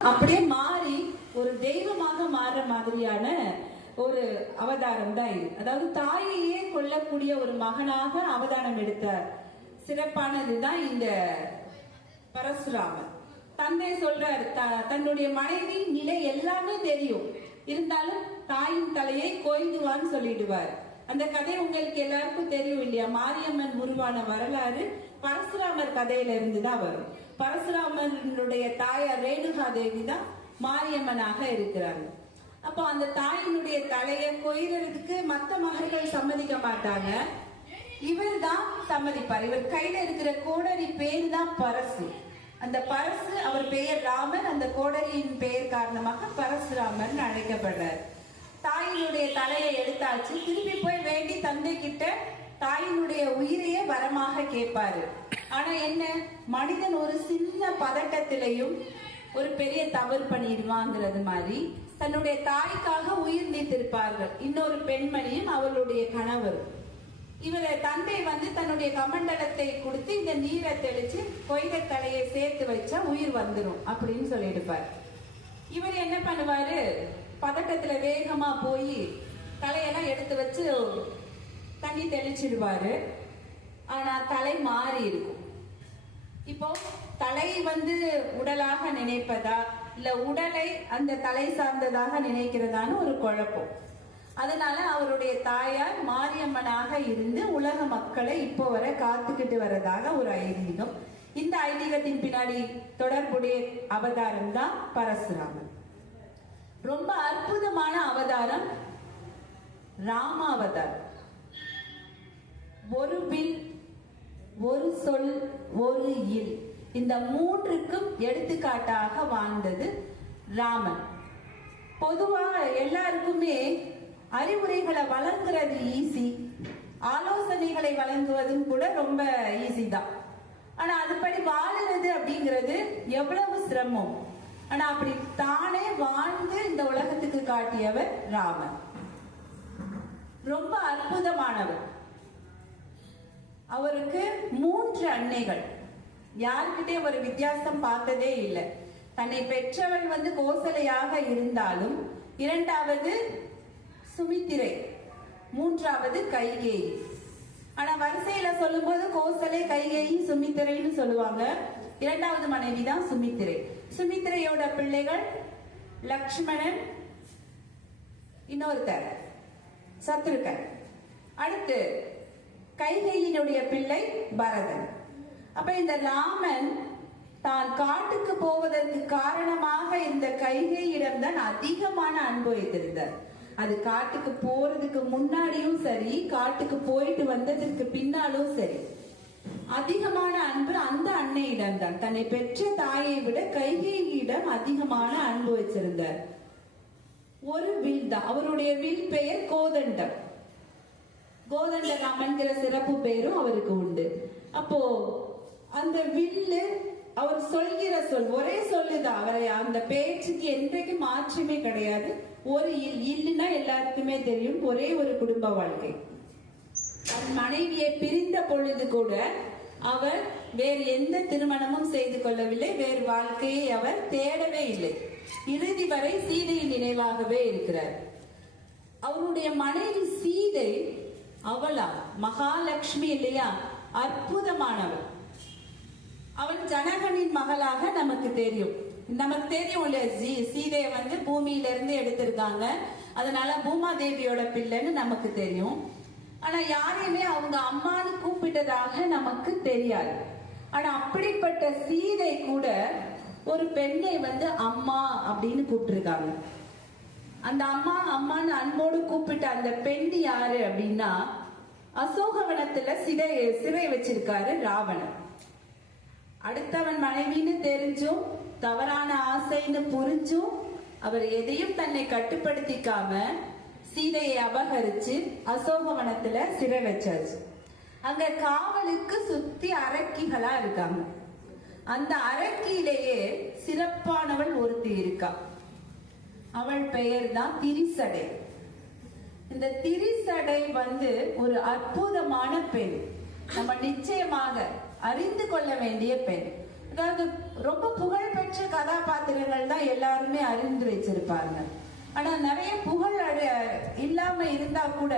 அப்படியே மாறி ஒரு தெய்வமாக மாறுற மாதிரியான ஒரு அவதாரம் தான் இது. அதாவது தாயையே கொல்லக்கூடிய ஒரு மகனாக அவதாரம் எடுத்த சிறப்பானதுதான் இந்த பரசுராமர். தந்தை சொல்றார், தன்னுடைய மனைவி நிலை எல்லாமே தெரியும், இருந்தாலும் தாயின் தலையை கொய்துவான்னு சொல்லிடுவார். அந்த கதை உங்களுக்கு எல்லாருக்கும் தெரியும் இல்லையா? மாரியம்மன் உருவான வரலாறு பரசுராமர் கதையில இருந்து தான் வரும். பரசுராமனுடைய தாயார் ரேணுகா தேவி தான் மாரியம்மனாக இருக்கிறாங்க. அப்போ அந்த தாயினுடைய தலையை கொய்றதுக்கு மற்ற மகள்கள் சம்மதிக்க மாட்டாங்க, இவர் தான் சம்மதிப்பார். இவர் கையில இருக்கிற கோடரி பேர் தான் பரசு. அந்த பரசு, அவர் பெயர் ராமர், அந்த கோடரியின் பெயர் காரணமாக பரசுராமர் அழைக்கப்படுறார். தாயினுடைய தலையை எடுத்தாச்சு, திருப்பி போய் வேண்டி தந்தை கிட்ட தாயினுடைய உயிரையே வரமாக கேட்பாரு. ஆனா என்ன, மனிதன் ஒரு சின்ன பதட்டத்திலையும் ஒரு பெரிய தவறு பண்ணிடுவாங்கிறது மாதிரி தன்னுடைய தாய்க்காக உயிர் நீத்திருப்பார்கள் இன்னொரு பெண்மணியும் அவளுடைய கணவரும். இவரை தந்தை தன்னுடைய கமண்டலத்தை கொடுத்து இந்த நீரை தெளிச்சு கொய்த தலையை சேர்த்து வச்சா உயிர் வந்துடும் அப்படின்னு சொல்லிடுப்பார். இவர் என்ன பண்ணுவாரு, பதட்டத்துல வேகமா போய் தலையெல்லாம் எடுத்து வச்சு தண்ணி தெளிச்சிடுவாரு. ஆனா தலை மாறி இருக்கும். இப்போ தலை உடலாக நினைப்பதா இல்ல உடலை அந்த தலை சார்ந்ததாக நினைக்கிறதான்னு ஒரு குழப்பம். அதனால அவருடைய தாயார் மாரியம்மனாக இருந்து உலக மக்களை இப்போ வரை காத்துக்கிட்டு வரதாக ஒரு ஐதீகம். இந்த ஐதீகத்தின் பின்னாடி தொடர்புடைய அவதாரம் தான் பரசுராமன். ரொம்ப அற்புதமான அவதாரம் ராமாவதாரம். ஒரு வில், ஒரு சொல், ஒரு இல், இந்த மூன்றுக்கும் எடுத்துக்காட்டாக வாழ்ந்தது ராமன். பொதுவாக எல்லாருக்குமே அறிவுரைகளை வழங்குறது ஈஸி, ஆலோசனைகளை வழங்குவதும் கூட ரொம்ப ஈஸி தான். ஆனா அதுபடி வாழுறது அப்படிங்கிறது எவ்வளவு சிரமம். ஆனா அப்படி தானே வாழ்ந்து இந்த உலகத்துக்கு காட்டியவர் ராமன். ரொம்ப அற்புதமானவர். அவருக்கு 3 அன்னைகள். யாருக்கிட்டே ஒரு வித்தியாசம் பார்த்ததே இல்லை. தன்னை பெற்றவள் கோசலையாக இருந்தாலும், இரண்டாவது சுமித்திரை, மூன்றாவது கைகேயி. ஆனா வரிசையில சொல்லும் போது கோசலை, கைகேயி, சுமித்திரைன்னு சொல்லுவாங்க. இரண்டாவது மனைவி தான் சுமித்திரை. சுமித்திரையோட பிள்ளைகள் லக்ஷ்மணன், இன்னொருத்தர் சத்ருகன், அடுத்து கைகேயினுடைய பிள்ளை பரதன். அப்ப இந்த ராமன் தான் காட்டுக்கு போவதற்கு காரணமாக இந்த கைகேயிடம் தான் அதிகமான அன்பு வைத்திருந்தார். அது காட்டுக்கு போறதுக்கு முன்னாடியும் சரி, காட்டுக்கு போயிட்டு வந்ததற்கு பின்னாலும் சரி, அதிகமான அன்பு அந்த அன்னையிடம் தான். தன்னை பெற்ற தாயை விட கைகேயிடம் அதிகமான அன்பு வச்சிருந்தார். ஒரு வில் தான், அவருடைய வில் பெயர் கோதண்டம். கோதண்ட ராமன்கிற சிறப்பு பெயரும் அவருக்கு உண்டு. அப்போ அந்த வில்லு, அவர் சொல்கிற சொல் ஒரே சொல்லுதான். அவரை அந்த பேச்சுக்கு என்றைக்கு மாற்றமே கிடையாது. ஒரு இல்லுன்னா எல்லாருக்குமே தெரியும், ஒரே ஒரு குடும்ப வாழ்க்கை. தன் மனைவியை பிரிந்த பொழுது கூட அவர் வேறு எந்த திருமணமும் செய்து கொள்ளவில்லை, வேறு வாழ்க்கையை அவர் தேடவே இல்லை. இறுதி வரை சீதையின் நினைவாகவே இருக்கிறார். அவருடைய மனைவி சீதை, அவளா மகாலட்சுமி இல்லையா, அற்புதமானவள். அவள் ஜனகனின் மகளாக நமக்கு தெரியும். சீதையை பூமியில இருந்து எடுத்திருக்காங்க, அதனால பூமாதேவியோட பிள்ளைன்னு நமக்கு தெரியும். ஆனா யாரையுமே அவங்க அம்மான்னு கூப்பிட்டதாக நமக்கு தெரியாது. ஆனா அப்படிப்பட்ட சீதை கூட ஒரு பெண்ணை அம்மா அப்படின்னு கூப்பிட்டுருக்காங்க. அந்த அம்மா அம்மான்னு அன்போடு கூப்பிட்ட அந்த பெண் யாரு அப்படின்னா, அசோகவனத்துல சிறை வச்சிருக்காரு ராவணன். அடுத்தவன் மனைவின்னு தெரிஞ்சும், தவறான ஆசைன்னு புரிஞ்சும், அவர் எதையும் தன்னை கட்டுப்படுத்திக்காம சீதையை அபகரிச்சு அசோகவனத்துல சிறை வச்சாச்சு. அங்க காவலுக்கு சுத்தி அரக்கிகளா இருக்காங்க. அந்த அரக்கியிலேயே சிறப்பானவள் ஒருத்தி இருக்கா. அவள் பெயர் தான் திரிசடை. இந்த திரிசடை ஒரு அற்புதமான பெண். நம்ம நிச்சயமாக அறிந்து கொள்ள வேண்டிய பெண். அதாவது ரொம்ப புகழ்பெற்ற கதாபாத்திரங்கள் தான் எல்லாருமே அறிந்து வச்சிருப்பாங்க. ஆனா நிறைய புகழ் இல்லாம இருந்தா கூட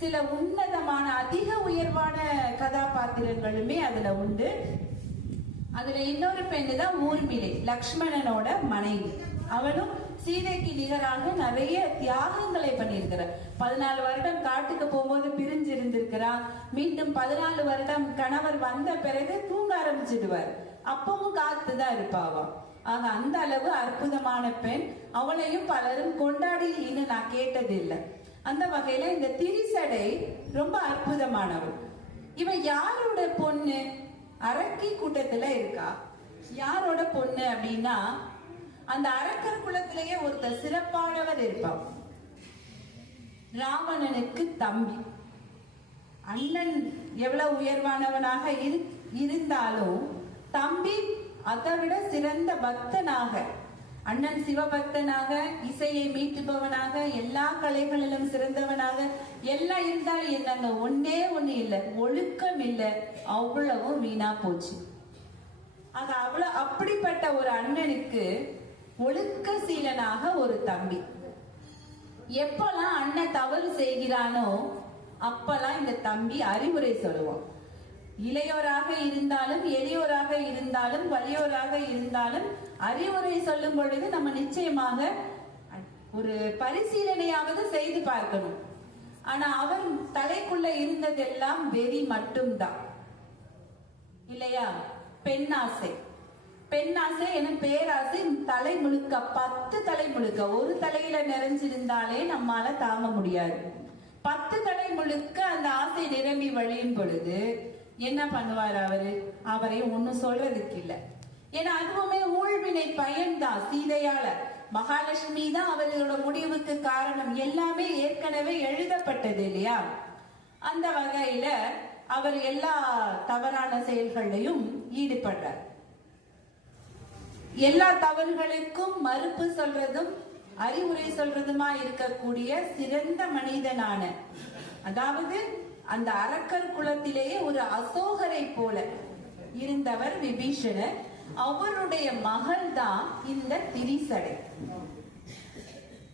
சில உன்னதமான அதிக உயர்வான கதாபாத்திரங்களுமே அதுல உண்டு. அதுல இன்னொரு பெண்ணு தான் ஊர்மிளை, லக்ஷ்மணனோட மனைவி. அவளும் சீதைக்கு நிகராக நிறைய தியாகங்களை பண்ணியிருக்கிறார். 14 வருடம் காட்டுக்கு போகும்போது பிரிஞ்சு இருந்திருக்கிறார். மீண்டும் 14 வருடம் கணவர் வந்த பிறகு தூங்க ஆரம்பிச்சிடுவார். அப்பவும் காத்துதான் இருப்பாவாம். ஆக அந்த அளவு அற்புதமான பெண். அவளையும் பலரும் கொண்டாடி இன்னும் நான் கேட்டதில்லை. அந்த வகையில இந்த திரிசடை ரொம்ப அற்புதமானவள். இவன் யாரோட பொண்ணு? அரக்கி கூட்டத்துல இருக்கா. யாரோட பொண்ணு அப்படின்னா அந்த அரக்கர் குலத்திலேயே ஒருத்தர் சிறப்பானவர் இருப்பான். ராவணனுக்கு தம்பி. அண்ணன் எவ்வளவு உயர்வானவனாக இருந்தாலும் தம்பி அதை விட சிறந்த பக்தனாக, அண்ணன் சிவபக்தனாக, இசையை மீட்டுபவனாக, எல்லா கலைகளிலும் சிறந்தவனாக எல்லாம் இருந்தாலும் என்னங்க ஒன்னே ஒண்ணு இல்லை, ஒழுக்கம் இல்லை. அவ்வளவும் வீணா போச்சு. ஆக அப்படிப்பட்ட ஒரு அண்ணனுக்கு ஒழுக்க சீலனாக ஒரு தம்பி. எப்பெல்லாம் அண்ணன் தவறு செய்கிறானோ அப்பெல்லாம் இந்த தம்பி அறிவுரை சொல்லுவான். இளையோராக இருந்தாலும் எளியோராக இருந்தாலும் வலியோராக இருந்தாலும் அறிவுரை சொல்லும் பொழுது நம்ம நிச்சயமாக ஒரு பரிசீலனையாவது செய்து பார்க்கணும். ஆனா அவர் தலைக்குள்ள இருந்ததெல்லாம் வெறி மட்டும்தான் இல்லையா? பெண்ணாசை. பெண்ணாசை என பேராசை தலை முழுக்க, 10 தலை முழுக்க. ஒரு தலையில நிறைஞ்சிருந்தாலே நம்மால தாங்க முடியாது. 10 தலை முழுக்க அந்த ஆசை நிரம்பி வழியும் பொழுது என்ன பண்ணுவார் அவரு? அவரை ஒண்ணும் சொல்றதுக்கு இல்ல. ஏன்னா அதுவுமே ஊழ்வினை பயன்தான். சீதையால மகாலட்சுமி தான் அவர்களோட முடிவுக்கு காரணம். எல்லாமே ஏற்கனவே எழுதப்பட்டது இல்லையா? அந்த வகையில அவர் எல்லா தவறான செயல்களையும் ஈடுபடுறார். எல்லா தவறுகளுக்கும் மறுப்பு சொல்றதும் அறிவுரை சொல்றதுமா இருக்கக்கூடிய சிறந்த மனிதனான, அதாவது அந்த அரக்கர் குலத்திலேயே ஒரு அசோகரை போல இருந்தவர் விபீஷணர். அவருடைய மகள் தான் இந்த திரிசடை.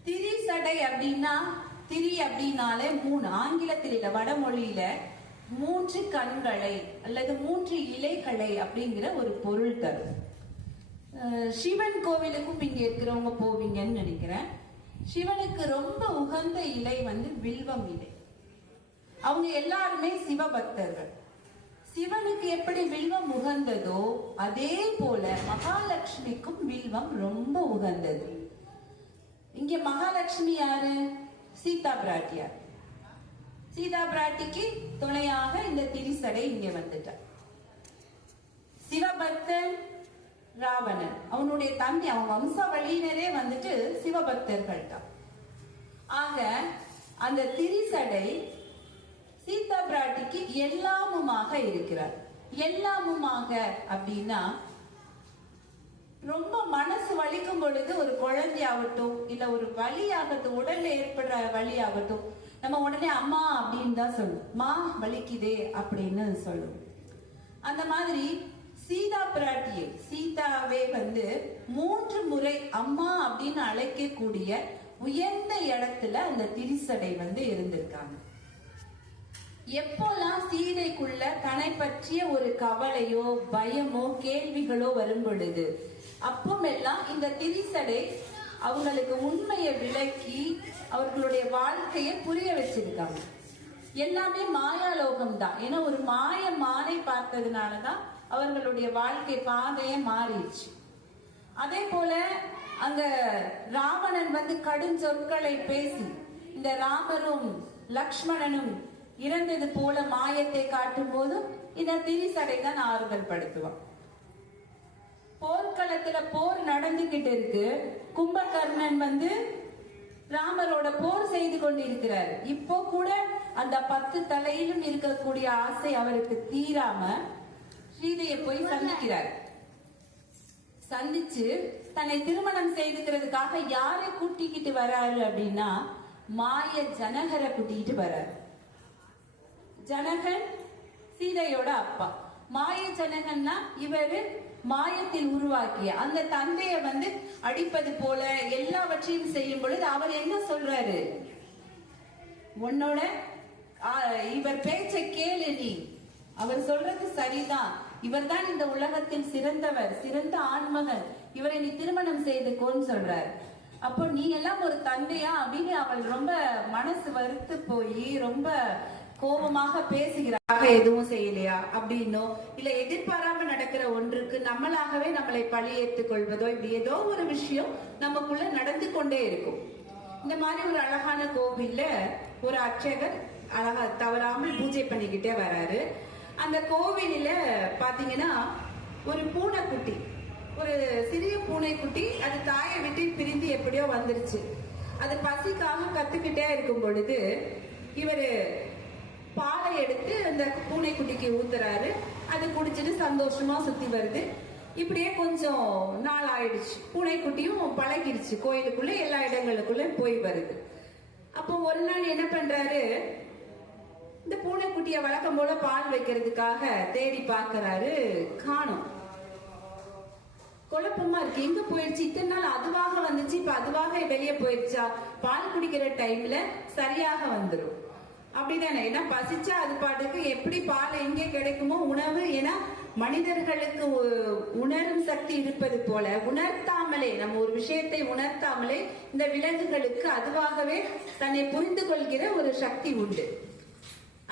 திரிசடை அப்படின்னா, திரி அப்படின்னாலே 3, ஆங்கிலத்தில் இல்ல வடமொழியில 3 கண்களை அல்லது 3 இலைகளை அப்படிங்கிற ஒரு பொருள் தரும். சிவன் கோவிலுக்கும் இங்க இருக்கிறவங்க போவீங்கன்னு நினைக்கிறேன். சிவனுக்கு ரொம்ப உகந்த இலை வில்வம் இலை. அவங்க எல்லாருமே சிவபக்தர்கள். சிவனுக்கு எப்படி வில்வம் உகந்ததோ அதே போல மகாலட்சுமிக்கும் வில்வம் ரொம்ப உகந்தது. இங்க மகாலட்சுமி யாரு? சீதா பிராட்டியார். சீதா பிராட்டிக்கு துணையாக இந்த திரிசடை இங்க வந்துட்டார். சிவபக்தன் ராவணன், அவனுடைய தம்பி, அவன் வம்சாவளியினரே சிவபக்தர்கள் தான். ஆக அந்த திரிசடை சீதா பிராட்டிக்கு எல்லாமுமாக இருக்கிறார். எல்லாமுமாக அப்படின்னா ரொம்ப மனசு வலிக்கும் பொழுது ஒரு குழந்தையாகட்டும் இல்ல ஒரு வலியாகட்டும், உடல்ல ஏற்படுற வலியாகட்டும், நம்ம உடனே அம்மா அப்படின்னு தான் சொல்லுவோம். மா வலிக்குதே அப்படின்னு சொல்லுவோம். அந்த மாதிரி சீதா பிராட்டியை, சீதாவே 3 முறை அம்மா அப்படின்னு அழைக்கக்கூடிய உயர்ந்த இடத்துல அந்த திரிசடை இருந்திருக்காங்க. எப்போல்லாம் சீதைக்குள்ள தன்னை பற்றிய ஒரு கவலையோ பயமோ கேள்விகளோ வரும் பொழுது அப்பமெல்லாம் இந்த திரிசடை அவங்களுக்கு உண்மையை விளக்கி அவர்களுடைய வாழ்க்கையை புரிய வச்சிருக்காங்க. எல்லாமே மாயாலோகம் தான். ஏன்னா ஒரு மாய மானை பார்த்ததுனாலதான் அவர்களுடைய வாழ்க்கை பாதையை மாறிடுச்சு. அதே போல அங்க ராவணன் கடும் சொற்களை பேசி இந்த ராமரும் லக்ஷ்மணனும் இறந்தது போல மாயத்தை காட்டும் போதும் இந்த திரிசடை தான் ஆறுதல் படுத்துவான். போர்க்களத்துல போர் நடந்துகிட்டு இருக்கு. கும்பகர்ணன் ராமரோட போர் செய்து கொண்டிருக்கிறார். இப்போ கூட அந்த 10 தலையிலும் இருக்கக்கூடிய ஆசை அவருக்கு தீராம சீதையை போய் சந்திக்கிறார். சந்திச்சு தன்னை திருமணம் செய்துக்கிறதுக்காக யாரை கூட்டிக்கிட்டு வராரு அப்படின்னா மாய ஜனகரை கூட்டிக்கிட்டு வராரு. ஜனகன் சீதையோட அப்பா. மாய ஜனகன்னா இவரு மாயத்தில் உருவாக்கிய அந்த தந்தைய அடிப்பது போல எல்லாவற்றையும் செய்யும் பொழுது அவர் என்ன சொல்றாரு? உன்னோட இவர் பேச்சை கேளு, நீ அவர் சொல்றது சரிதான், இவர் தான் இந்த உலகத்தில் சிறந்தவர், சிறந்த ஆண்மகன், இவரை நீ திருமணம் செய்துக்கோன்னு சொல்றார். அப்போ நீ எல்லாம் ஒரு தந்தையா அப்படின்னு அவள் ரொம்ப மனசு வருத்து போய் ரொம்ப கோபமாக பேசுகிறாக. எதுவும் செய்யலையா அப்படின்னோ இல்ல எதிர்பாராம நடக்கிற ஒன்றுக்கு நம்மளாகவே நம்மளை பழி ஏற்றுக் கொள்வதோ இப்படி ஏதோ ஒரு விஷயம் நமக்குள்ள நடந்து கொண்டே இருக்கும். இந்த மாதிரி ஒரு அழகான கோவில்ல ஒரு அர்ச்சகர் அழகா தவறாமல் பூஜை பண்ணிக்கிட்டே வராரு. அந்த கோவிலில பாத்தீங்கன்னா ஒரு பூனைக்குட்டி, ஒரு சிறிய பூனைக்குட்டி அது தாயை விட்டு பிரிந்து எப்படியோ வந்துருச்சு. அது பசிக்காக கத்துக்கிட்டே இருக்கும் பொழுது இவரு பாலை எடுத்து அந்த பூனைக்குட்டிக்கு ஊத்துறாரு. அது குடிச்சிட்டு சந்தோஷமா சுத்தி வருது. இப்படியே கொஞ்சம் நாள் ஆயிடுச்சு. பூனைக்குட்டியும் பழகிடுச்சு, கோயிலுக்குள்ள எல்லா இடங்களுக்குள்ள போய் வருது. அப்போ ஒரு நாள் என்ன பண்றாரு, இந்த பூனைக்குட்டிய வழக்கம் போல பால் வைக்கிறதுக்காக தேடி பாக்குறாரு, காணோம். குழப்பமா இருக்கு, எங்க போயிடுச்சு? இத்தனை நாள் அதுவாக வந்துச்சு, இப்ப அதுவாக வெளியே போயிடுச்சா? பால் குடிக்கிற டைம்ல சரியாக வந்துடும் அப்படிதானே? ஏன்னா பசிச்சா அது பாட்டுக்கு எப்படி பால் எங்கே கிடைக்குமோ உணவு. ஏன்னா மனிதர்களுக்கு உணரும் சக்தி இருப்பது போல உணர்த்தாமலே, நம்ம ஒரு விஷயத்தை உணர்த்தாமலே இந்த விலங்குகளுக்கு அதுவாகவே தன்னை புரிந்து கொள்கிற ஒரு சக்தி உண்டு.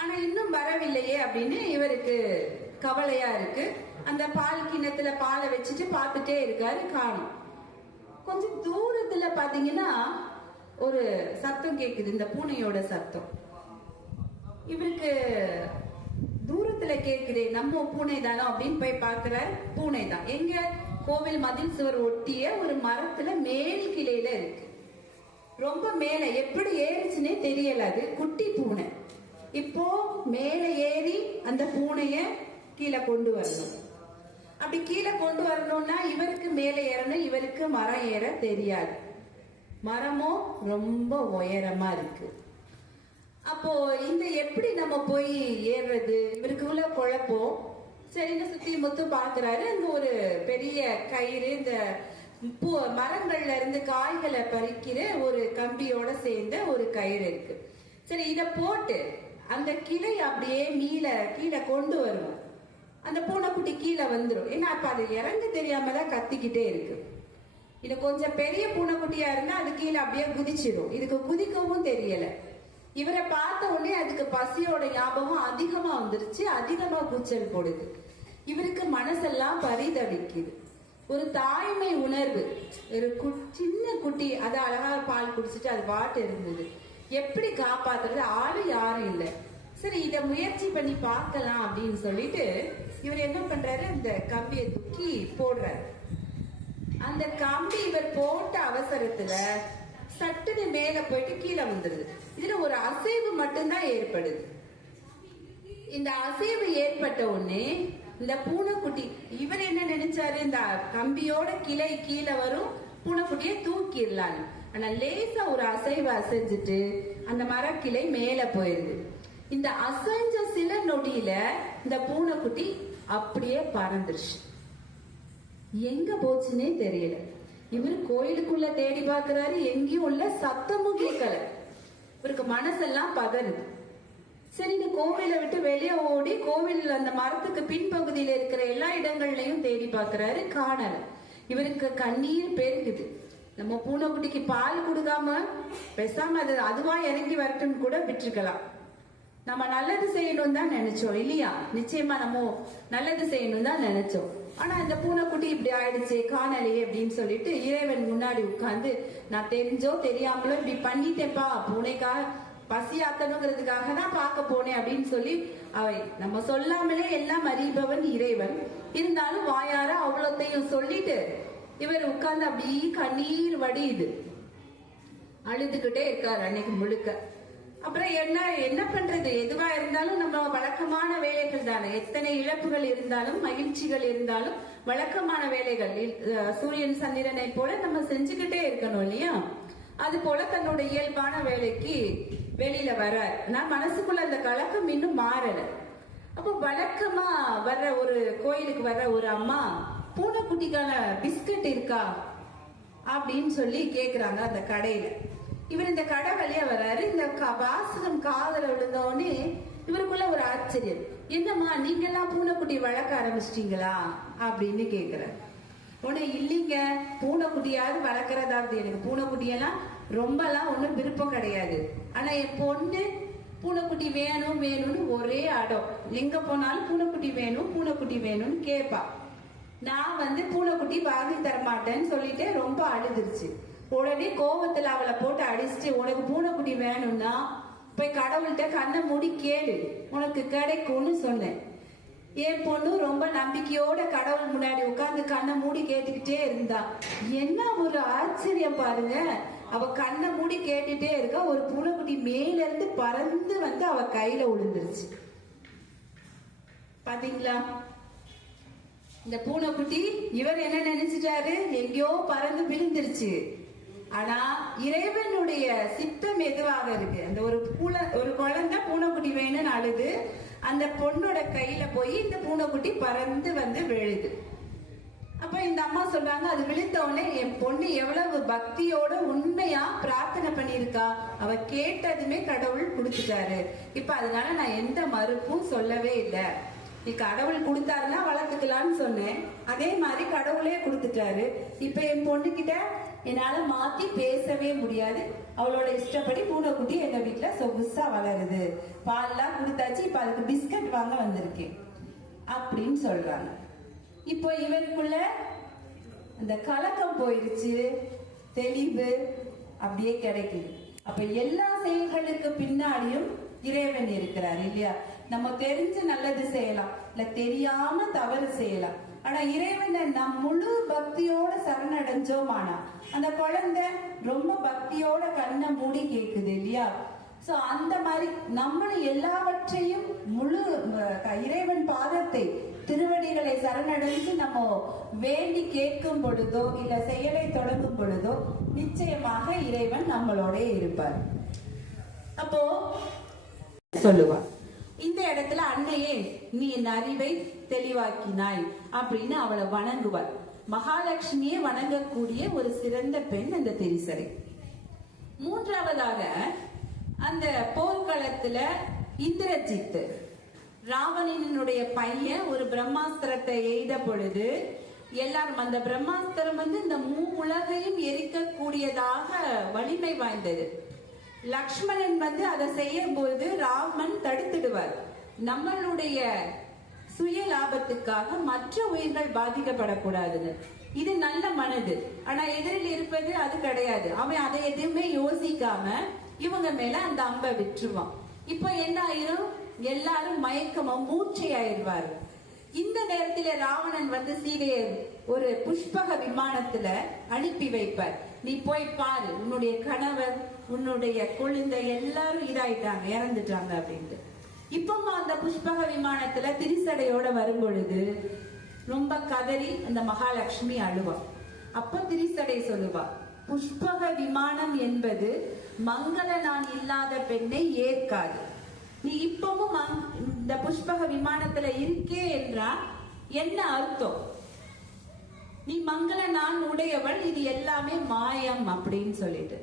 ஆனா இன்னும் வரவில்லையே அப்படின்னு இவருக்கு கவலையா இருக்கு. அந்த பால் கிண்ணத்துல பாலை வச்சுட்டு பார்த்துட்டே இருக்காரு, காணும். கொஞ்சம் தூரத்துல பாத்தீங்கன்னா ஒரு சத்தம் கேக்குது, இந்த பூனையோட சத்தம். இவருக்கு தூரத்துல கேக்குதே, நம்ம பூனை தானோ அப்படின்னு போய் பார்க்கிற, பூனை தான். எங்க? கோவில் மதில் சுவர் ஒட்டிய ஒரு மரத்துல மேல் கிளையில இருக்கு. ரொம்ப மேல எப்படி ஏறிச்சுன்னே தெரியல. அது குட்டி பூனை. இப்போ மேல ஏறி அந்த பூனைய கீழே கொண்டு வரணும். அப்படி கீழே கொண்டு வரணும்னா இவருக்கு மேல ஏறணும். இவருக்கு மரம் ஏற தெரியாது, மரமும் ரொம்ப உயரமா இருக்கு. அப்போ இந்த எப்படி நம்ம போய் ஏறுறது? இவருக்குள்ள குழப்பம். சரின்னு சுத்தி மொத்தம் பாக்குறாரு. அங்க ஒரு பெரிய கயிறு, இந்த மரங்கள்ல இருந்து காய்களை பறிக்கிற ஒரு கம்பியோட சேர்ந்த ஒரு கயிறு இருக்கு. சரி, இத போட்டு அந்த கிளை அப்படியே கீழே கொண்டு வருவோம். அந்த பூனைக்குட்டி கீழே வந்துடும். ஏன்னா அப்ப அது இறங்க தெரியாம தான் கத்திக்கிட்டே இருக்கு. இது கொஞ்சம் பெரிய பூனைக்குட்டியா இருந்தா அது கீழே அப்படியே குதிச்சிடும். இதுக்கு குதிக்கவும் தெரியல. இவரை பார்த்த உடனே அதுக்கு பசியோட ஞாபகம் அதிகமா வந்துருச்சு, அதிகமா கூச்சல் போடுது. இவருக்கு மனசெல்லாம் பரிதவிக்குது. ஒரு தாய்மை உணர்வு. ஒரு சின்ன குட்டி அது அழகா பால் குடிச்சிட்டு அது பாட்டு இருந்தது. எப்படி காப்பாத்துறது? ஆளு யாரும் இல்லை. சரி, இத முயற்சி பண்ணி பார்க்கலாம் அப்படின்னு சொல்லிட்டு இவர் என்ன பண்றாரு, அந்த கம்பியை தூக்கி போடுறாரு. அந்த கம்பி இவர் போட்ட அவசரத்துல சட்டுன்னு மேல போயிட்டு கீழே வந்துருது. இதுல ஒரு அசைவு மட்டும்தான் ஏற்படுது. இந்த அசைவு ஏற்பட்ட உடனே இந்த பூனைக்குட்டி, இவர் என்ன நினைச்சாரு, இந்த கம்பியோட கிளை கீழே வரும், பூனைக்குட்டியை தூக்கிடலாம். ஆனா லேசா ஒரு அசைவு அசைஞ்சிட்டு அந்த மரக்கிளை மேல போயிருது. இந்த அசைஞ்ச சில நொடியில இந்த பூனைக்குட்டி அப்படியே பறந்துருச்சு. எங்க போச்சுன்னே தெரியல. இவர் கோயிலுக்குள்ள தேடி பாக்குறாரு, எங்கேயும் உள்ள சத்தமும் கேட்கல. இவருக்கு மனசெல்லாம் பதறுது. சரி, இந்த கோவிலை விட்டு வெளியே ஓடி கோவில் அந்த மரத்துக்கு பின்பகுதியில இருக்கிற எல்லா இடங்கள்லயும் தேடி பாக்குறாரு, காணல. இவருக்கு கண்ணீர் பெருகுது. நம்ம பூனைக்குட்டிக்கு பால் கொடுக்காம பேசாம அதுவா இறங்கி வரட்டும்னு கூட விட்டுருக்கலாம். நம்ம நல்லது செய்யணும் தான் நினைச்சோம் இல்லையா? நிச்சயமா நம்ம நல்லது செய்யணும் தான் நினைச்சோம். ஆனா இந்த பூனைக்குட்டி இப்படி ஆயிடுச்சு, காணலையே அப்படின்னு சொல்லிட்டு இறைவன் முன்னாடி உட்கார்ந்து, நான் தெரிஞ்சோ தெரியாமலோ இப்படி பண்ணிட்டேப்பா, பூனைக்காக பசியாத்தணுங்கிறதுக்காக தான் பார்க்க போனேன் அப்படின்னு சொல்லி அவை நம்ம சொல்லாமலே எல்லாம் அறிபவன் இறைவன். இருந்தாலும் வாயார அவ்வளோத்தையும் சொல்லிட்டு இவர் உட்கார்ந்து அப்படி கண்ணீர் வடியுது, அழுதுகிட்டே இருக்காரு அன்னைக்கு முழுக்க. அப்புறம் என்ன பண்றது? எதுவா இருந்தாலும் நம்ம வழக்கமான வேலைகள் தானே. எத்தனை இழப்புகள் இருந்தாலும் மகிழ்ச்சிகள் இருந்தாலும் வழக்கமான வேலைகள் சூரியன் சந்திரனை போல நம்ம செஞ்சுக்கிட்டே இருக்கணும் இல்லையா? அது போல தன்னோட இயல்பான வேலைக்கு வெளியில வர நான் மனசுக்குள்ள அந்த கலக்கம் இன்னும் மாறல. அப்போ வழக்கமா வர்ற ஒரு கோயிலுக்கு வர்ற ஒரு அம்மா பூனைக்குட்டிக்கான பிஸ்கட் இருக்கா அப்படின்னு சொல்லி கேக்குறாங்க அந்த கடையில. இவர் இந்த கடை வழியா வர்றாரு. இந்த வாசகம் காதல விழுந்தோடனே இவருக்குள்ள ஒரு ஆச்சரியம், என்னம்மா நீங்க எல்லாம் பூனைக்குட்டி வளர்க்க ஆரம்பிச்சிட்டீங்களா அப்படின்னு கேக்குறாரு. உடனே இல்லைங்க, பூனைக்குட்டியாவது வளர்க்கறதாவது, எனக்கு பூனைக்குட்டியெல்லாம் ரொம்பலாம் ஒன்றும் விருப்பம் கிடையாது. ஆனா என் பொண்ணு பூனைக்குட்டி வேணும் வேணும்னு ஒரே அடம், எங்க போனாலும் பூனைக்குட்டி வேணும் பூனைக்குட்டி வேணும்னு கேட்பா. நான் பூனைக்குட்டி வாங்கி தரமாட்டேன்னு சொல்லிட்டு ரொம்ப அழுதுருச்சு. உடனே கோவத்துல அவளை போட்டு அடிச்சுட்டு, உனக்கு பூனைக்குட்டி வேணும்னா போய் கடவுள்கிட்ட கண்ணை மூடி கேளு, உனக்கு கிடைக்கும்னு சொன்னேன். என் பொண்ணு ரொம்ப நம்பிக்கையோட கடவுள் முன்னாடி உட்கார்ந்து கண்ணை மூடி கேட்டுக்கிட்டே இருந்தா. என்ன ஒரு ஆச்சரியம் பாருங்க, அவ கண்ணை மூடி கேட்டுட்டே இருக்கா, ஒரு பூனைக்குட்டி மேல இருந்து பறந்து அவ கையில விழுந்துருச்சு. பாத்தீங்களா? இந்த பூனைக்குட்டி இவர் என்ன நினைச்சிட்டாரு, எங்கேயோ பறந்து விழுந்துருச்சு. ஆனா இறைவனுடைய சித்தம் எதுவாக இருக்கு, அந்த ஒரு குழந்தை பூனைக்குட்டி வேணும்னு அழுது அந்த பொண்ணோட கையில போய் இந்த பூனைக்குட்டி பறந்து விழுது. அப்ப இந்த அம்மா சொல்றாங்க, அது விழுந்த உடனே என் பொண்ணு எவ்வளவு பக்தியோட உண்மையா பிரார்த்தனை பண்ணிருக்கா, அவ கேட்டதுமே கடவுள் கொடுத்துட்டாரு. இப்ப அதனால நான் எந்த மறுப்பும் சொல்லவே இல்லை. நீ கடவுள் கொடுத்தாருன்னா வளர்த்துக்கலாம்னு சொன்னேன், அதே மாதிரி கடவுளே கொடுத்துட்டாரு. இப்ப என் பொண்ணுகிட்ட என்னால மாத்தி பேசவே முடியாது, அவளோட இஷ்டப்படி பூனைக்குட்டி எங்க வீட்டுல சொகுசா வளருது, பால்லாம் கொடுத்தாச்சு, இப்ப அதுக்கு பிஸ்கட் வாங்க வந்திருக்கேன் அப்படின்னு சொல்றாங்க. இப்போ இவருக்குள்ள அந்த கலக்கம் போயிருச்சு, தெளிவு அப்படியே கிடைக்குது. அப்ப எல்லா செயல்களுக்கு பின்னாடியும் இறைவன் இருக்கிறார் இல்லையா? நம்ம தெரிஞ்சு நல்லது செய்யலாம், இல்ல தெரியாம தவறு செய்யலாம். ஆனா இறைவனை நம் முழு பக்தியோட சரணடைஞ்சோமானா அந்த குழந்தை ரொம்ப பக்தியோட கண்ணை மூடி கேக்குது இல்லையா? சோ அந்த மாதிரி நம்மளும் எல்லாவற்றையும் முழு இறைவன் பாதத்தை திருவடிகளை சரணடைந்து நம்ம வேண்டி கேட்கும் பொழுதோ இல்ல செயலை தொடங்கும் பொழுதோ நிச்சயமாக இறைவன் நம்மளோட இருப்பார். அப்போ சொல்லுவா, இந்த இடத்துல அன்னையே நீ என் அறிவை தெளிவாக்கினாய் அப்படின்னு அவளை வணங்குவார். மகாலட்சுமியை வணங்கக்கூடிய ஒரு சிறந்த பெண் அந்த திரிசடை. மூன்றாவதாக அந்த போர்க்களத்துல இந்திரஜித் ராவணனுடைய பையன் ஒரு பிரம்மாஸ்திரத்தை எய்த பொழுது எல்லாரும் அந்த பிரம்மாஸ்திரம் இந்த உலகையும் எரிக்கக்கூடியதாக வலிமை வாய்ந்தது. லக்ஷ்மணன் அதை செய்யும் போது ராமன் தடுத்துடுவார். நம்மளுடைய சுய லாபத்துக்காக மற்ற உயிர்கள் பாதிக்கப்படக்கூடாதுன்னு. இது நல்ல மனது. ஆனா எதிரில் இருப்பது அது கிடையாது. அவன் அதை எதுவுமே யோசிக்காம இவங்க மேல அந்த அம்பை விட்டுருவான். இப்ப என்ன ஆயிரும், எல்லாரும் மயக்கமா மூச்சை ஆயிடுவாரு. இந்த நேரத்துல ராவணன் சீதையை ஒரு புஷ்பக விமானத்துல அனுப்பி வைப்பார். நீ போய் பாரு, உன்னுடைய கணவர் உன்னுடைய குழந்தை எல்லாரும் இதாயிட்டாங்க, இறந்துட்டாங்க அப்படின்ட்டு. இப்போ அந்த புஷ்பக விமானத்துல திரிசடையோட வரும் பொழுது ரொம்ப கதறி அந்த மகாலட்சுமி அழுவா. அப்ப திரிசடை சொல்லுவா, புஷ்பக விமானம் என்பது மங்கள நான் இல்லாத பெண்ணை ஏற்காது. நீ இப்பவும் இந்த புஷ்பக விமானத்துல இருக்கே என்றா என்ன அர்த்தம்? நீ மங்கள நான் உடையவள், இது எல்லாமே மாயம் அப்படின்னு சொல்லிட்டு.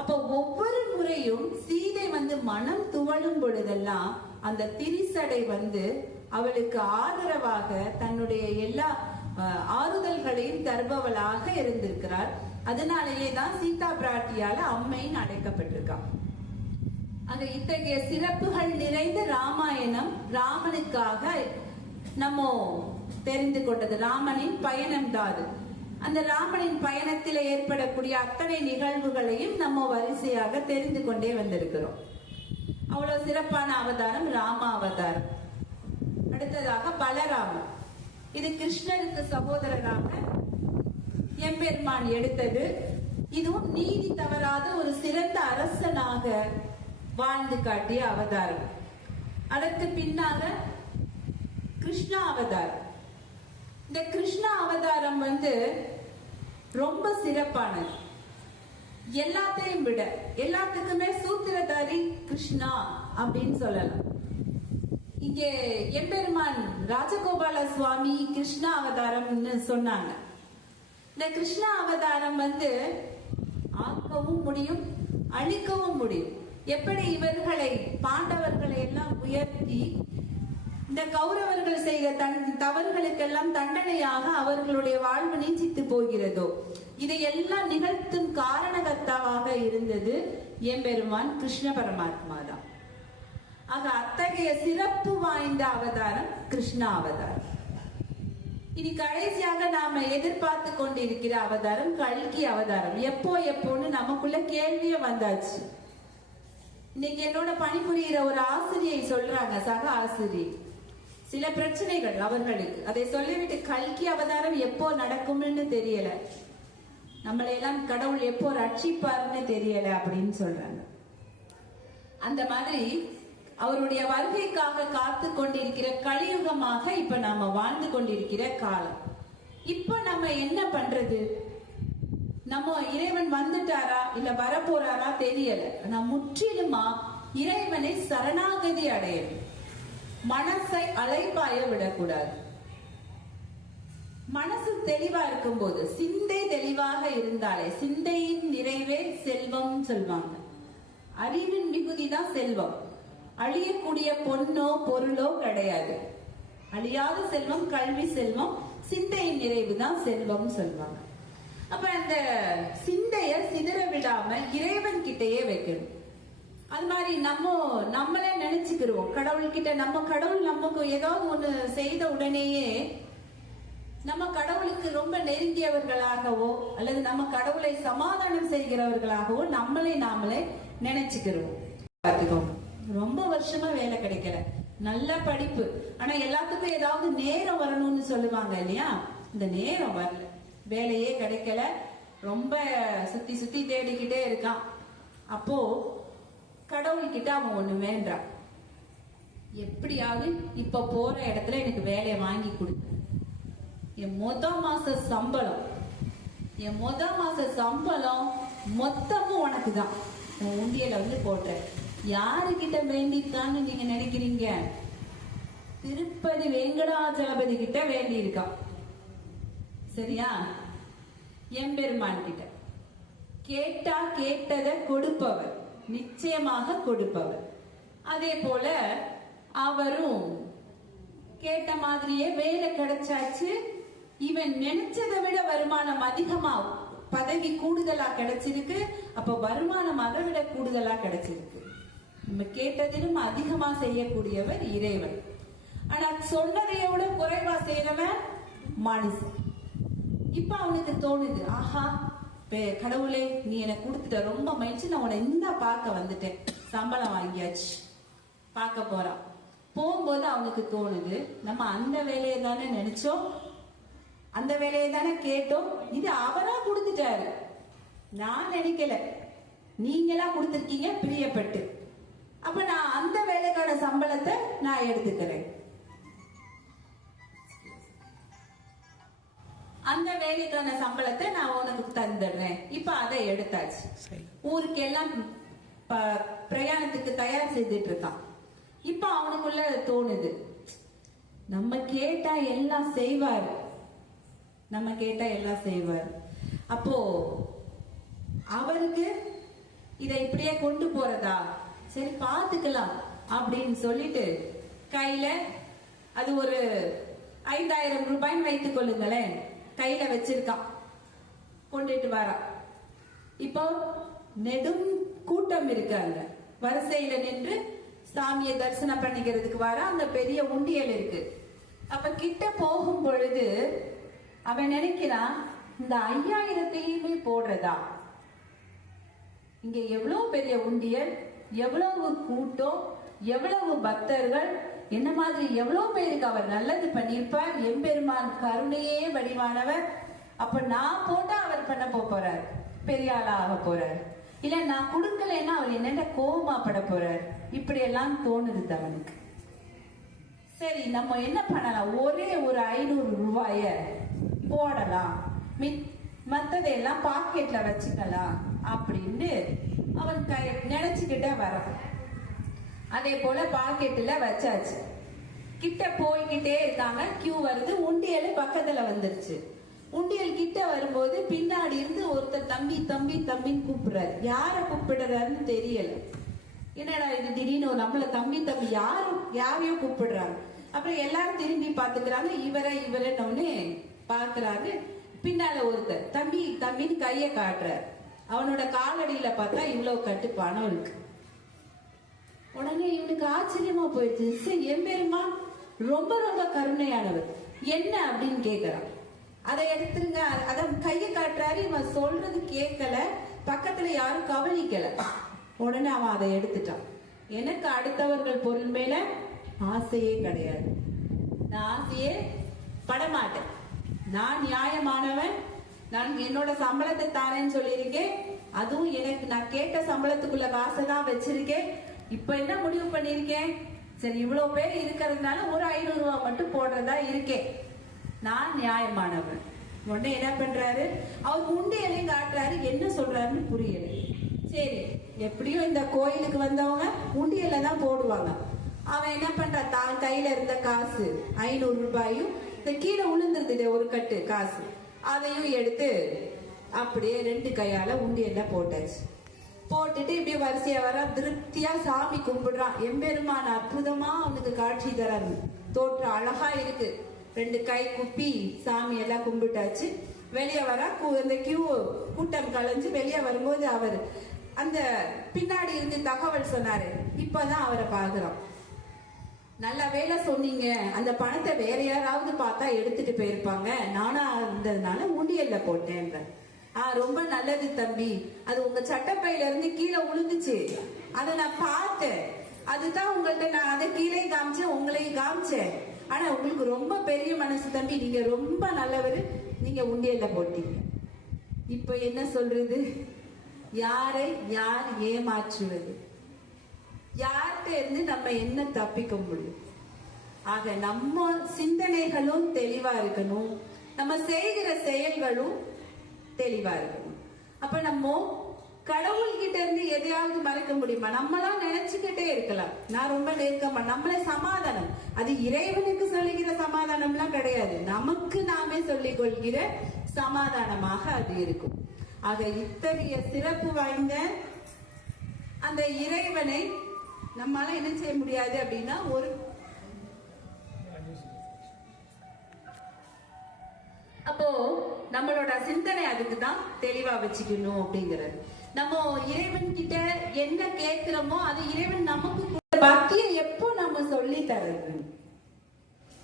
அப்ப ஒவ்வொரு முறையும் சீதை மனம் துவளும் பொழுதெல்லாம் அந்த திரிசடை அவளுக்கு ஆதரவாக தன்னுடைய எல்லா ஆறுதல்களையும் தருபவளாக இருந்திருக்கிறார். அதனாலேயே தான் சீதா பிராட்டியால அம்மைன்னு அழைக்கப்பட்டிருக்கா. அந்த இத்தகைய சிறப்புகள் நிறைந்த ராமாயணம் ராமனுக்காக நம்ம தெரிந்து கொண்டது. ராமனின் பயணம் தான். அந்த ராமனின் பயணத்தில் ஏற்படக்கூடிய அத்தனை நிகழ்வுகளையும் நம்ம வரிசையாக தெரிந்து கொண்டே வந்திருக்கிறோம். அவ்வளவு சிறப்பான அவதாரம் ராம அவதாரம். அடுத்ததாக பலராமர். இது கிருஷ்ணருக்கு சகோதரராக எம்பெருமான் எடுத்தது. இதுவும் நீதி தவறாத ஒரு சிறந்த அரசனாக வாழ்ந்து காட்டிய அவதாரம். அதற்கு பின்னாக கிருஷ்ணா அவதாரம். இந்த கிருஷ்ணா அவதாரம் ரொம்ப சிறப்பானது. எல்லாத்தையும் விட எல்லாத்துக்குமே சூத்திரதாரி கிருஷ்ணா அப்படின்னு சொல்லலாம். இங்கே எம்பெருமான் ராஜகோபால சுவாமி கிருஷ்ணா அவதாரம்னு சொன்னாங்க. இந்த கிருஷ்ணா அவதாரம் ஆக்கவும் முடியும், அழிக்கவும் முடியும். எப்படி இவர்களை பாண்டவர்களை எல்லாம் உயர்த்தி இந்த கௌரவர்கள் செய்த தவறுகளுக்கெல்லாம் தண்டனையாக அவர்களுடைய வாழ்வு நீச்சித்து போகிறதோ, இதையெல்லாம் நிகழ்த்தும் காரணகர்த்தாவாக இருந்தது எம்பெருமான் கிருஷ்ண பரமாத்மா தான். ஆக அத்தகைய சிறப்பு வாய்ந்த அவதாரம் கிருஷ்ணா அவதாரம். இனி கடைசியாக நாம எதிர்பார்த்து கொண்டிருக்கிற அவதாரம் கல்கி அவதாரம். எப்போன்னு நமக்குள்ள கேள்வியே வந்தாச்சு. இன்னைக்கு என்னோட பணிபுரிகிற ஒரு ஆசிரியை சொல்றாங்க, சக ஆசிரியை, சில பிரச்சனைகள் அவர்களுக்கு. அதை சொல்லிவிட்டு கல்கி அவதாரம் எப்போ நடக்கும்னு தெரியல, நம்மளை எல்லாம் கடவுள் எப்போ ரட்சிப்பார்னு தெரியல அப்படின்னு சொல்றாங்க. அந்த மாதிரி அவருடைய வருகைக்காக காத்து கொண்டிருக்கிற கலியுகமாக இப்ப நாம வாழ்ந்து கொண்டிருக்கிற காலம். இப்ப நம்ம என்ன பண்றது? நம்ம இறைவன் வந்துட்டாரா இல்ல வரப்போறாரா தெரியல. ஆனா முற்றிலுமா இறைவனை சரணாகதி அடையணும். மனசை அலைப்பாய விடக்கூடாது. மனசு தெளிவா இருக்கும் போது, சிந்தை தெளிவாக இருந்தாலே, சிந்தையின் நிறைவே செல்வம் சொல்வாங்க. அறிவின் மிகுதி தான் செல்வம். அழியக்கூடிய பொன்னோ பொருளோ கிடையாது. அழியாத செல்வம் கல்வி செல்வம், சிந்தையின் நிறைவு தான் செல்வம் சொல்வாங்க. அப்ப அந்த சிந்தைய சிதற விடாம இறைவன் கிட்டயே வைக்கணும். அது மாதிரி நம்மளே நினைச்சுக்கிறோம் கடவுள்கிட்ட. நம்ம கடவுள் நமக்கு ஏதாவது ஒண்ணு செய்த உடனேயே நம்ம கடவுளுக்கு ரொம்ப நெருங்கியவர்களாகவோ அல்லது நம்ம கடவுளை சமாதானம் செய்கிறவர்களாகவோ நம்மளே நாமளே நினைச்சுக்கிறோம். பார்த்துக்கோங்க, ரொம்ப வருஷமா வேலை கிடைக்கல, நல்ல படிப்பு, ஆனா எல்லாத்துக்கும் ஏதாவது நேரம் வரணும்னு சொல்லுவாங்க இல்லையா? இந்த நேரம் வரல, வேலையே கிடைக்கல, ரொம்ப சுத்தி சுத்தி தேடிக்கிட்டே இருக்கான். அப்போ கடவுள்கிட்ட அவன் ஒண்ணு வேண்டான், எப்படியாவது இப்ப போற இடத்துல எனக்கு வேலையை வாங்கி கொடு. என் மொத மாச சம்பளம் மொத்தமும் உனக்கு தான், உன் உண்டியல போடுறேன். யாருகிட்ட வேண்டியிருக்கான்னு நீங்க நினைக்கிறீங்க? திருப்பதி வெங்கடாஜலபதி கிட்ட வேண்டி இருக்கான். சரியா? எம்பெருமான் கிட்ட கேட்டா கேட்டதை கொடுப்பவர், நிச்சயமாக கொடுப்பவர். அதே போல அவரும் கேட்ட மாதிரியே வேலை கிடைச்சாச்சு. இவன் நினைச்சதை விட வருமானம் அதிகமா, பதவி கூடுதலா கிடைச்சிருக்கு. அப்ப வருமானம் அதை விட கூடுதலா கிடைச்சிருக்கு. நம்ம கேட்டதிலும் அதிகமா செய்யக்கூடியவர் இறைவன். ஆனா சொன்னதையோட குறைவா செய்யறவன் மனுஷன். இப்ப அவனுக்கு தோணுது, ஆஹா கடவுளே நீ எனக்கு கொடுத்துட்ட, ரொம்ப மகிழ்ச்சி, நான் உன்னை இந்த பார்க்க வந்துட்டேன், சம்பளம் வாங்கியாச்சு, பார்க்க போறான். போகும்போது அவனுக்கு தோணுது, நம்ம அந்த வேலையை தானே நினைச்சோம், அந்த வேலையை தானே கேட்டோம், இது அவரா கொடுத்துட்டாரு, நான் நினைக்கல, நீங்களா கொடுத்துருக்கீங்க பிரியப்பட்டு, அப்ப நான் அந்த வேலைக்கான சம்பளத்தை நான் எடுத்துக்கிறேன். அந்த வேலைக்கான சம்பளத்தை நான் உனக்கு தந்துடுறேன். இப்ப அதை எடுத்தாச்சு. ஊருக்கு எல்லாம் பிரயாணத்துக்கு தயார் செய்துட்டு இருக்கான். இப்ப அவனுக்குள்ள தோணுது, நம்ம கேட்டா எல்லாம் செய்வாரு, நம்ம கேட்டா எல்லாம் செய்வாரு. அப்போ அவருக்கு இதை இப்படியே கொண்டு போறதா, சரி பாத்துக்கலாம் அப்படின்னு சொல்லிட்டு கையில அது ஒரு 5000 ரூபாய்ன்னு வைத்துக் கொள்ளுங்களேன், கையில வச்சிருக்கான், கொண்டுட்டு வரான். இப்போ நெடும் கூட்டம் இருக்காங்க, வரிசையில நின்று சாமியை தரிசனம் பண்ணிக்கிறதுக்கு வர அந்த பெரிய உண்டியல் இருக்கு. அப்ப கிட்ட போகும் பொழுது அவன் நினைக்கிறான், இந்த 5000ஐயுமே போடுறதா, இங்க எவ்வளவு பெரிய உண்டியல், எவ்வளவு கூட்டம், எவ்வளவு பக்தர்கள், என்ன மாதிரி எவ்வளவு பேருக்கு அவர் நல்லது பண்ணியிருப்பார், எம்பெருமான் கருணையே வடிவானவர். அப்ப நான் போட்டா அவர் பண்ண போறார், பெரிய ஆளா ஆக போறார், இல்ல நான் கொடுக்கலன்னா அவர் என்னென்ன கோபமா பட போறார், இப்படி எல்லாம் தோணுது அவனுக்கு. சரி நம்ம என்ன பண்ணலாம், ஒரே ஒரு 500 ரூபாய போடலாம், மத்ததையெல்லாம் பாக்கெட்ல வச்சுக்கலாம் அப்படின்னு அவன் நினைச்சுக்கிட்டே வர. அதே போல பாக்கெட்ல வச்சாச்சு. கிட்ட போய்கிட்டே இருக்காங்க. கியூ வருது. உண்டியல் பக்கத்துல வந்துருச்சு. உண்டியல் கிட்ட வரும்போது பின்னாடி இருந்து ஒருத்தர் தம்பி தம்பி தம்பின்னு கூப்பிடுறாரு. யார கூப்பிடுறாருன்னு தெரியல. என்னடா இது திடீர்னு நம்மள தம்பி தம்பி யாரையோ கூப்பிடுறாங்க. அப்புறம் எல்லாரும் திரும்பி பாத்துக்கிறாங்க. இவரன்னு பாக்குறாரு. பின்னால ஒருத்தர் தம்பி தம்பின்னு கைய காட்டுறாரு. அவனோட காலடியில பார்த்தா இவ்வளவு கட்டு பணம் இருக்கு. உடனே இவனுக்கு ஆச்சரியமா போயிடுச்சு. எம்பெருமா ரொம்ப ரொம்ப கருணையானவர், என்ன அப்படின்னு கேக்குறான். அதை எடுத்துருங்க. அத கைய காட்டுறாரு. இவன் சொல்றது கேட்கல. பக்கத்துல யாரும் கவனிக்கல. உடனே அவன் அதை எடுத்துட்டான். எனக்கு அடுத்தவர்கள் பொருள் மேல ஆசையே கிடையாது. நான் ஆசையே படமாட்டேன். நான் நியாயமானவன். நான் என்னோட சம்பளத்தை தாரேன்னு சொல்லியிருக்கேன். அதுவும் எனக்கு நான் கேட்ட சம்பளத்துக்குள்ள காசை தான் வச்சிருக்கேன். இப்ப என்ன முடிவு பண்ணிருக்கேன், சரி இவ்வளவு பேர் இருக்கிறதுனால ஒரு 500 ரூபாய் மட்டும் போடுறதா இருக்கேன். நான் நியாயமானவன். உடனே என்ன பண்றாரு, அவர் உண்டியலையும் காட்டுறாரு. என்ன சொல்றாருன்னு புரியல. சரி, எப்படியும் இந்த கோயிலுக்கு வந்தவங்க உண்டியல தான் போடுவாங்க. அவன் என்ன பண்றான், தான் கையில இருந்த காசு 500 ரூபாயும் இந்த கீழே விழுந்துருது ஒரு கட்டு காசு, அதையும் எடுத்து அப்படியே 2 கையால உண்டியல்ல போட்டாச்சு. போட்டுட்டு இப்படி வரிசையா வர திருப்தியா சாமி கும்பிடுறான். எம்பெருமான் அற்புதமா அவனுக்கு காட்சி தராரு. தோற்றம் அழகா இருக்கு. 2 கை குப்பி சாமி எல்லாம் கும்பிட்டாச்சு. வெளியே வர அந்த கியூ கூட்டம் கலைஞ்சு வெளியே வரும்போது அவர் அந்த பின்னாடி இருந்து தகவல் சொன்னாரு. இப்பதான் அவரை பாக்குறோம். நல்ல வேலை சொன்னீங்க, அந்த பணத்தை வேற யாராவது பார்த்தா எடுத்துட்டு போயிருப்பாங்க, நானா இருந்ததுனால உண்டியல்ல போட்டேன்ற. ரொம்ப நல்லது தம்பி, அது உங்க சட்டப்பையில இருந்து கீழே விழுந்துச்சு, அதை நான் பார்த்தேன். அதுதான் உங்கள்ட்ட நான் அதை கீழே காமிச்சேன், உங்களையும் காமிச்சேன். ஆனா உங்களுக்கு ரொம்ப பெரிய மனசு தம்பி, நீங்க ரொம்ப நல்லவர், நீங்க உண்டியல்ல போட்டீங்க. இப்ப என்ன சொல்றது, யாரை யார் ஏமாற்றுவது, யார்கிட்ட இருந்து நம்ம என்ன தப்பிக்க முடியும்? ஆக நம்ம சிந்தனைகளும் தெளிவா இருக்கணும், நம்ம செய்கிற செயல்களும் தெளிவா இருக்கணும். அப்ப நம்ம கடவுள்கிட்ட இருந்து எதையாவது மறைக்க முடியுமா? நம்மளாம் நினைச்சுக்கிட்டே இருக்கலாம், நான் ரொம்ப நெருக்கமா, நம்மள சமாதானம், அது இறைவனுக்கு சொல்லுகிற சமாதானம் எல்லாம் கிடையாது, நமக்கு நாமே சொல்லிக் கொள்கிற சமாதானமாக அது இருக்கும். ஆக இத்தகைய சிறப்பு வாய்ந்த அந்த இறைவனை நம்மளால என்ன செய்ய முடியாது அப்படின்னா, ஒரு அப்போ நம்மளோட சிந்தனை அதுக்கு தான் தெளிவா வச்சுக்கணும் அப்படிங்கிறது. நம்ம இறைவன் கிட்ட என்ன கேட்கிறோமோ அது இறைவன் நமக்கு பக்தியை எப்போ நம்ம சொல்லி தர்றது.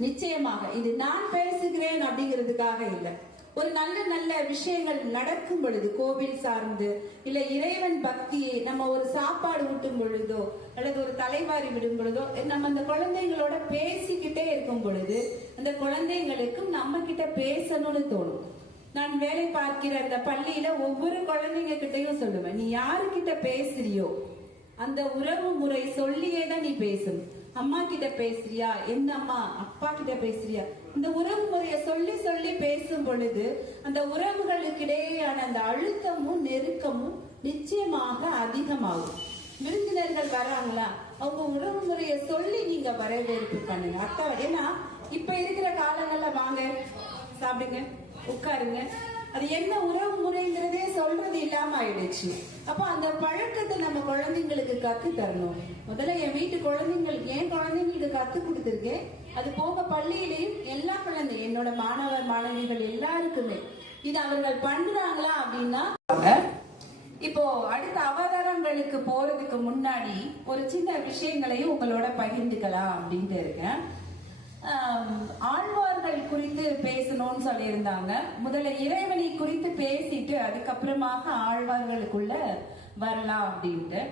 நிச்சயமாக இது நான் பேசுகிறேன் அப்படிங்கிறதுக்காக இல்லை. ஒரு நல்ல நல்ல விஷயங்கள் நடக்கும் பொழுது, கோவில் சார்ந்து இல்ல இறைவன் பக்தியை நம்ம ஒரு சாப்பாடு ஊட்டும் பொழுதோ அல்லது ஒரு தலைவாரி விடும் பொழுதோ நம்ம அந்த குழந்தைங்களோட பேசிக்கிட்டே இருக்கும் பொழுது அந்த குழந்தைங்களுக்கும் நம்ம கிட்ட பேசணும்னு தோணும். நான் வேலை பார்க்கிற அந்த பள்ளியில ஒவ்வொரு குழந்தைங்க கிட்டையும் சொல்லுவேன், நீ யாருக்கிட்ட பேசுறியோ அந்த உறவு முறை சொல்லியே தான் நீ பேசணும். அம்மா கிட்ட பேசுறியா, என்ன அம்மா, அப்பா கிட்ட பேசுறியா, இந்த உறவு முறைய சொல்லி சொல்லி பேசும் பொழுது அந்த உறவுகளுக்கு இடையேயான அந்த அழுத்தமும் நெருக்கமும் நிச்சயமாக அதிகமாகும். விருந்தினர்கள் வராங்களா, அவங்க உறவு முறைய சொல்லி நீங்க வரவேற்பு பண்ணுங்க. ஏன்னா இப்ப இருக்கிற காலங்கள்ல வாங்க சாப்பிடுங்க உட்காருங்க, அது என்ன உறவு முறைங்கிறதே சொல்றது இல்லாம ஆயிடுச்சு. அப்போ அந்த பழக்கத்தை நம்ம குழந்தைங்களுக்கு கத்து தரணும். முதல்ல என் வீட்டு குழந்தைங்களுக்கு கத்து கொடுத்துருக்கேன். அது போக பள்ளியிலையும் எல்லா குழந்தை, என்னோட மாணவர் மாணவிகள் எல்லாருக்குமே இது அவர்கள் பண்றாங்களா அப்படின்னா. இப்போ அடுத்த அவதாரங்களுக்கு போறதுக்கு முன்னாடி ஒரு சின்ன விஷயங்களையும் உங்களோட பகிர்ந்துக்கலாம் அப்படின்ட்டு இருக்கேன். ஆழ்வார்கள் குறித்து பேசணும்னு சொல்லியிருந்தாங்க. முதல்ல இறைவனை குறித்து பேசிட்டு அதுக்கப்புறமாக ஆழ்வார்களுக்குள்ள வரலாம் அப்படின்ட்டு.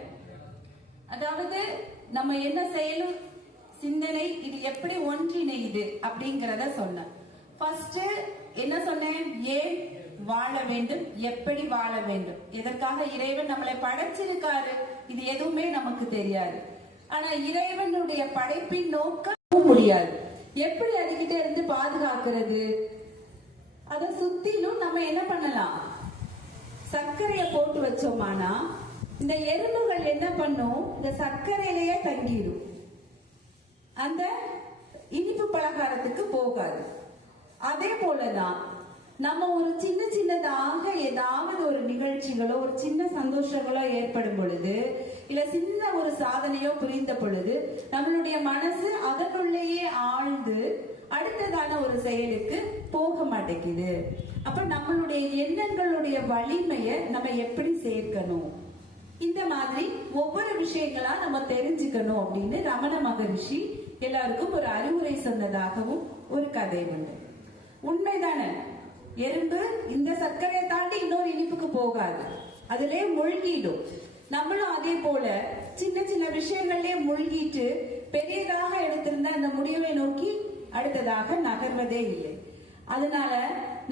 அதாவது நம்ம என்ன செயலும் சிந்தனை இது எப்படி ஒன்றிணையுது அப்படிங்கிறத சொன்னேன். ஃபர்ஸ்ட் என்ன சொன்னேன், ஏன் வாழ வேண்டும், எப்படி வாழ வேண்டும், எதற்காக இறைவன் நம்மளை படைச்சிருக்காரு, இது எதுவுமே நமக்கு தெரியாது. ஆனா இறைவனுடைய படைப்பின் நோக்கம் முடியாது. எப்படி அதுகிட்ட இருந்து பாதுகாக்கிறது, அத சுத்திலும் நம்ம என்ன பண்ணலாம், சர்க்கரைய போட்டு வச்சோமானா இந்த எறும்புகள் என்ன பண்ணும், இந்த சர்க்கரையிலேயே தங்கிடும். அந்த இனிப்பு பலகாரத்துக்கு போகாது. அதே போலதான் நம்ம ஒரு சின்ன சின்னதாக ஏதாவது ஒரு நிகழ்ச்சிகளோ ஒரு சின்ன சந்தோஷங்களோ ஏற்படும் பொழுது, இல்ல சின்ன ஒரு சாதனையோ புரிந்த பொழுது நம்மளுடைய மனசு அதனுள்ளேயே ஆழ்ந்து அடுத்ததான ஒரு செயலுக்கு போக மாட்டேங்குது. அப்ப நம்மளுடைய எண்ணங்களுடைய வலிமையை நம்ம எப்படி சேர்க்கணும், இந்த மாதிரி ஒவ்வொரு விஷயங்களா நம்ம தெரிஞ்சுக்கணும் அப்படின்னு ரமண மகரிஷி எல்லாருக்கும் ஒரு அறிவுரை சொன்னதாகவும் ஒரு கதை உண்டு. உண்மைதானே? எறும்பு இந்த சர்க்கரையை தாண்டி இன்னொரு இனிப்புக்கு போகாது, அதிலே மூழ்கிடும். நம்மளும் அதே போல சின்ன சின்ன விஷயங்கள்லயே மூழ்கிட்டு பெரியதாக எடுத்திருந்த அந்த முடிவை நோக்கி அடுத்ததாக நகர்வதே இல்லை. அதனால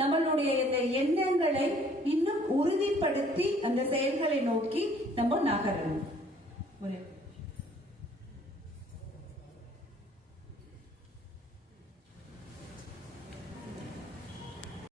நம்மளுடைய இந்த எண்ணங்களை இன்னும் உறுதிப்படுத்தி அந்த செயல்களை நோக்கி நம்ம நகரணும்.